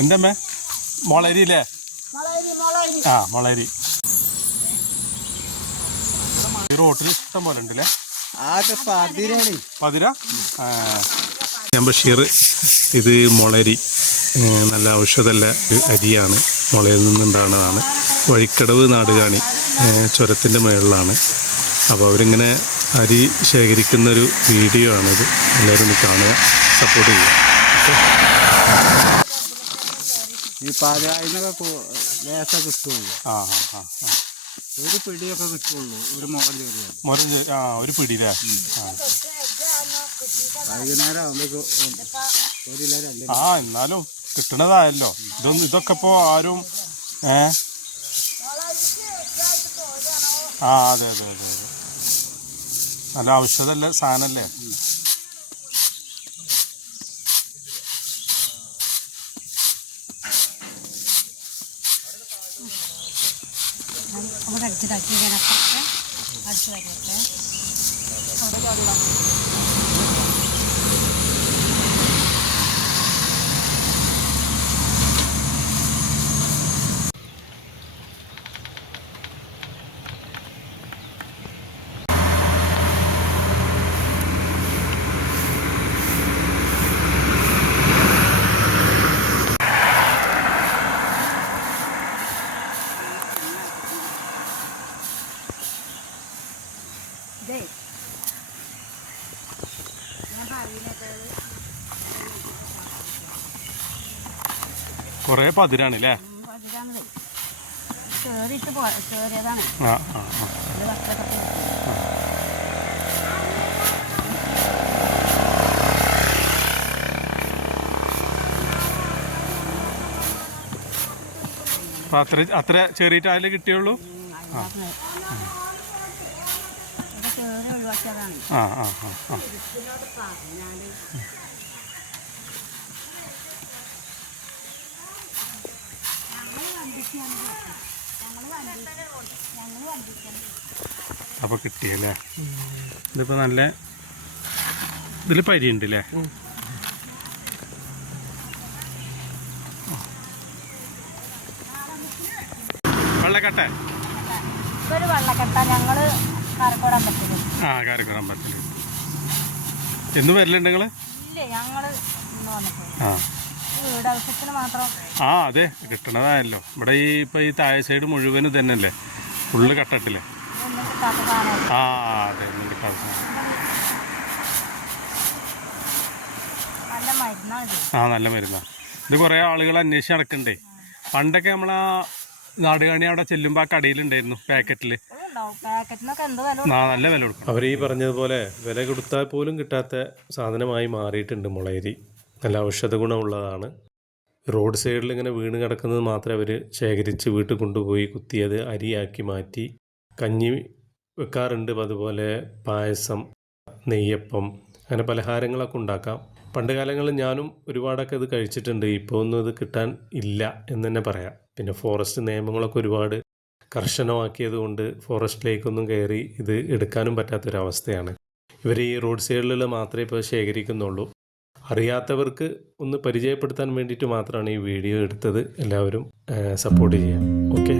എന്തമ്മേ മുളരി അല്ലേ? ആ മുളരി. ഈ റോട്ടിൽ ഇഷ്ടം പോലെ ഉണ്ടല്ലേ? പതിര. ഞാൻ ബഷീർ. ഇത് മുളരി, നല്ല ഔഷധമുള്ള അരിയാണ്. മുളയിൽ നിന്നുണ്ടാകുന്നതാണ്. വഴിക്കടവ് നാടുകാണി ചുരത്തിൻ്റെ മുകളിലാണ്. അപ്പോൾ അവരിങ്ങനെ അരി ശേഖരിക്കുന്നൊരു വീഡിയോ ആണിത്. എല്ലാവരും ഒന്ന് കാണുക, സപ്പോർട്ട് ചെയ്യുക. ഈ പാചകത്തിനൊക്കെ ലേശം കിട്ടുള്ളൂ. ഒരു പിടിയൊക്കെ കിട്ടുള്ളൂ. ഒരു മുറം ഒരു പിടിയില്ലേ? വൈകുന്നേരം എന്നാലും കിട്ടണതായല്ലോ. ഇതൊക്കെ ഇപ്പോൾ ആരും അതെ അതെ അതെ അതെ, നല്ല ഔഷധമല്ലേ സാധനമല്ലേ? കുറേ പതിരാണല്ലേ? അത്ര ചെറിയിട്ടായാലേ കിട്ടിയുള്ളൂ. അപ്പൊ കിട്ടിയല്ലേ? ഇതിപ്പോ നല്ല ഇതിൽ പരി ഉണ്ട് അല്ലേ? വെള്ളക്കട്ട. കാരക്കോട് അമ്പലത്തിൽ എന്ന് വരലുണ്ട് നിങ്ങള്? അതെ, കിട്ടണതായല്ലോ. ഇവിടെ ഇപ്പൊ ഈ താഴെ സൈഡ് മുഴുവനും തന്നെയല്ലേ, ഫുള്ള് കട്ടട്ടില്ലേ? അതെ, നല്ല മരുന്നാ. ഇത് കുറെ ആളുകൾ അന്വേഷിച്ച് നടക്കണ്ടേ. പണ്ടൊക്കെ നമ്മളാ നാടുകാണി അവിടെ ചെല്ലുമ്പോ ആ കടയിലുണ്ടായിരുന്നു പാക്കറ്റില്. നല്ല വില കൊടുക്കും. അവർ ഈ പറഞ്ഞതുപോലെ വില കൊടുത്താൽ പോലും കിട്ടാത്ത സാധനമായി മാറിയിട്ടുണ്ട് മുളയരി. നല്ല ഔഷധ ഗുണമുള്ളതാണ്. റോഡ് സൈഡിൽ ഇങ്ങനെ വീണ് കിടക്കുന്നത് മാത്രമേ അവർ ശേഖരിച്ച് വീട്ടിൽ കൊണ്ടുപോയി കുത്തിയത് അരിയാക്കി മാറ്റി കഞ്ഞി വെക്കാറുണ്ട്. അതുപോലെ പായസം, നെയ്യപ്പം, അങ്ങനെ പലഹാരങ്ങളൊക്കെ ഉണ്ടാക്കാം. പണ്ട് കാലങ്ങളിൽ ഞാനും ഒരുപാടൊക്കെ ഇത് കഴിച്ചിട്ടുണ്ട്. ഇപ്പോൾ ഒന്നും ഇത് കിട്ടാൻ ഇല്ല എന്ന് തന്നെ പറയാം. പിന്നെ ഫോറസ്റ്റ് നിയമങ്ങളൊക്കെ ഒരുപാട് കർശനമാക്കിയത് കൊണ്ട് ഫോറസ്റ്റിലേക്കൊന്നും കയറി ഇത് എടുക്കാനും പറ്റാത്തൊരവസ്ഥയാണ്. ഇവർ ഈ റോഡ് സൈഡിലുള്ള മാത്രമേ ഇപ്പോൾ ശേഖരിക്കുന്നുള്ളൂ. അറിയാത്തവർക്ക് ഒന്ന് പരിചയപ്പെടുത്താൻ വേണ്ടിയിട്ട് മാത്രമാണ് ഈ വീഡിയോ എടുത്തത്. എല്ലാവരും സപ്പോർട്ട് ചെയ്യാം. ഓക്കെ.